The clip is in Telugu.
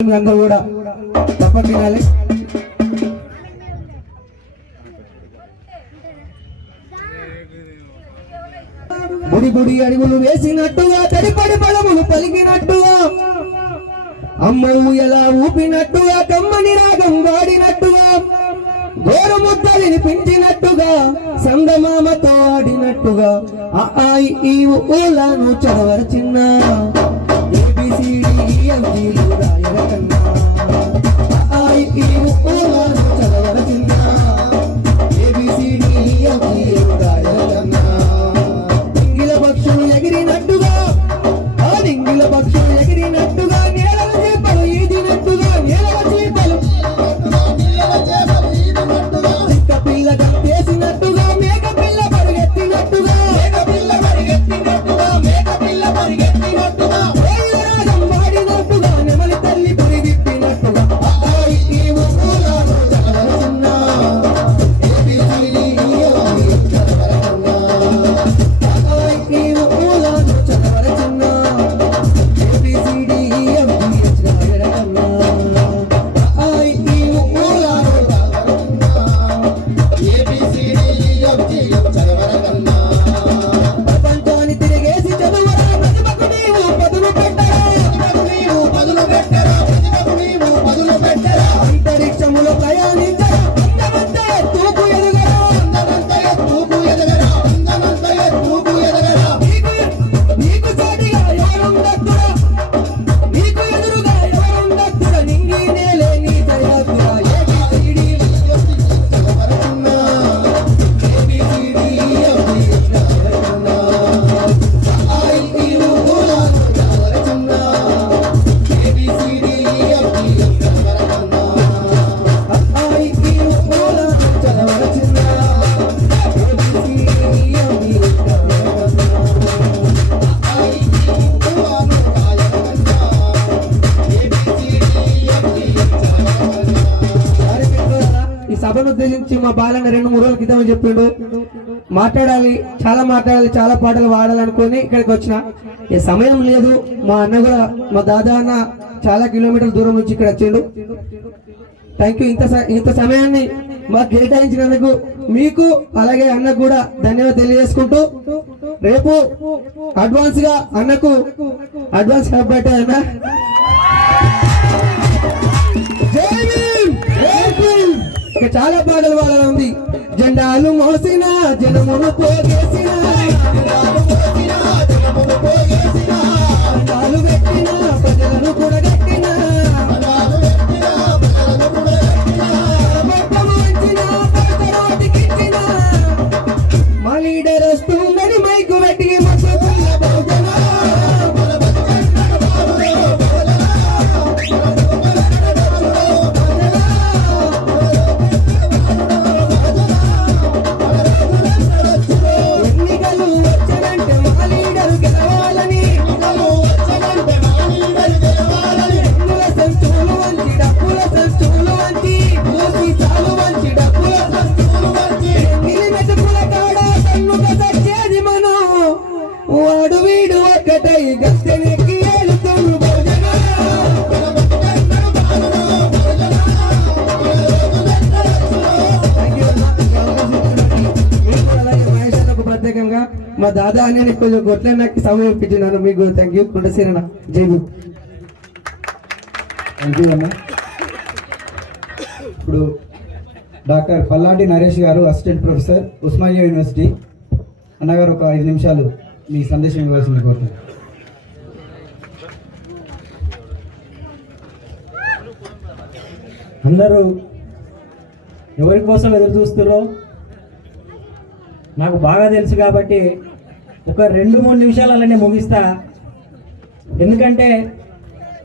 అందరూ కూడా తప్పక తినాలి బుడి బుడి అడుగులు వేసినట్టుగా తడిపడి పడములు పలికినట్టుగా. అమ్మవు ఎలా ఊపినట్టుగా కమ్మని రాగం వాడినట్టుగా. గోరు ముద్ద వినిపించినట్టుగా సంగమామతో ఆడినట్టుగా. ఆ ఈ ఊలను చదవరచిన్నా ఎగిరినట్టుగా ఆ డింగిల పక్షులు అంతరిక్షములో సభను ఉద్దేశించి మా బాలన్న రెండు మూడు రోజుల క్రితం చెప్పిండు. మాట్లాడాలి చాలా మాట్లాడాలి చాలా పాటలు పాడాలనుకొని ఇక్కడికి వచ్చిన. ఏ సమయం లేదు మా అన్న కూడా మా దాదా అన్న చాలా కిలోమీటర్ల దూరం నుంచి ఇక్కడ వచ్చిండు. థ్యాంక్ యూ ఇంత ఇంత సమయాన్ని మాకు కేటాయించినందుకు మీకు అలాగే అన్నకు కూడా ధన్యవాదాలు తెలియజేసుకుంటూ రేపు అడ్వాన్స్గా అన్నకు అడ్వాన్స్ హ్యాపీ అన్న. జై చాలా పాటలు పాడాలి ఉంది. జెండాలు మోసిన జనమును పోగేసిన జనమును పోగేసిన. ప్రత్యేకంగా మా దాదా అని కొంచెం గొట్ల నాకు సమయం ఇప్పించినాను మీకు థ్యాంక్ యూ కుండసీరణ జై భూ థ్యాంక్ యూ అన్న ఇప్పుడు డాక్టర్ పల్లాటి నరేష్ గారు అసిస్టెంట్ ప్రొఫెసర్ ఉస్మానియా యూనివర్సిటీ. అన్నగారు ఒక ఐదు నిమిషాలు. మీ సందేశం ఇవ్వాల్సింది కోరుతాను అందరూ ఎవరి కోసం ఎదురు చూస్తున్నారో నాకు బాగా తెలుసు కాబట్టి ఒక రెండు మూడు నిమిషాలలోనే ముగిస్తా. ఎందుకంటే